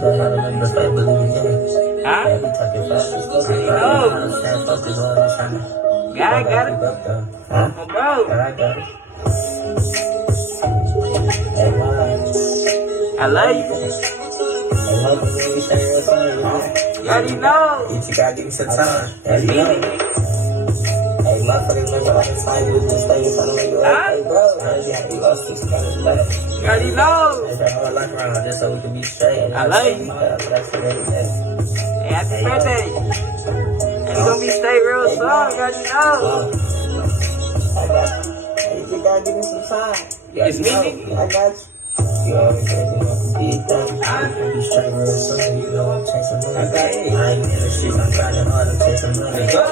gotta have a little bit of believe in. Huh? Yeah, we talking fast. Focus on this time. Got it. Huh? Oh, bro. Yeah, I got it. Hey, mom. I love you. Hey, mom, can you say your son? You already know. You gotta give me some time. Yeah, you know. Hey, motherfuckers, remember all the time you was just like, trying to make it right. Hey, bro, you lost this kind of stuff. You already know. Hey, bro, whole life around just so we can be straight. I love you. That's the way it is. Hey, happy birthday. And you gonna be straight real soon. You already know. I got you. Hey, you gotta give me some time. It's me, nigga. I got you. You always say you want to be done. I can be straight real soon. You know I'm chasing money. I got it. I ain't in the streets. I'm grinding hard. I'm chasing money. Let's go.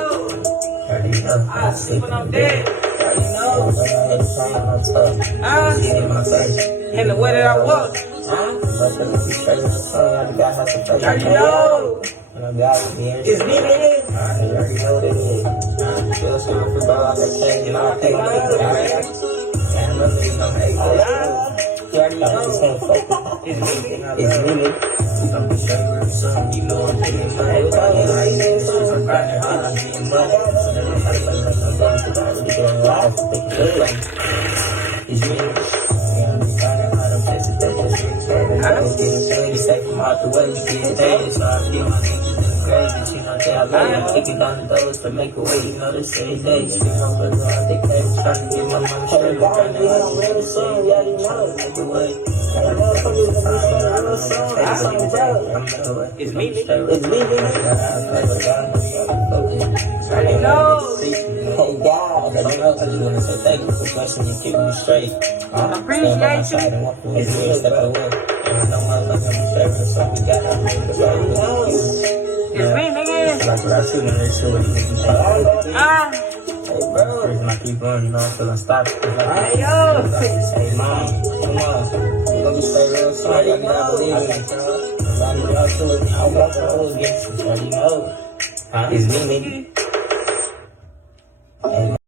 Already know. I sleep when I'm dead. Already know. When I had the time, I'm tough. See in my face. And the way that I walk. But to be straight real soon, I gotta have some faith. You already know. And I got it, man. It's me, nigga. You already know what it is. Feel sorry for about that change. You know, I think I'm thinking about it. And I'm niggas gonna make it. You already know. It's me. It's me. We gon' be straight real soon. You know I'm getting money. I ain't in the streets. I'm grinding hard. I'm getting money. So never try to play like I'm done. Cause I really doing life. It's me. Yeah, I'm just grinding hard. I'm chasing things. I'm getting shady. Safe from out the way. Getting paid. So I feel my niggas in the grave. But you know they I love you. Kicking down the doors to make a way. You know they say they speak on the law. They came trying to get my money straight. Grinding hard. I'm real soon. Yeah, you know. Make a way. It's me, nigga. It's me, nigga. Already know. Hey, God. I just want to say thank you for blessing me, keeping me straight. I appreciate you. It's me, step away. And I know my life gonna be favorite, so we got to make the right with you. It's me, nigga. Like what I shoot in this shit, what you think? Hey, bro. Reason I keep going, you know, until I stop. Hey, yo. Hey, mom, come on. You gonna be straight real soon. I gotta believe in it. I know y'all too. I got the whole gangsters, you know. It's me, nigga.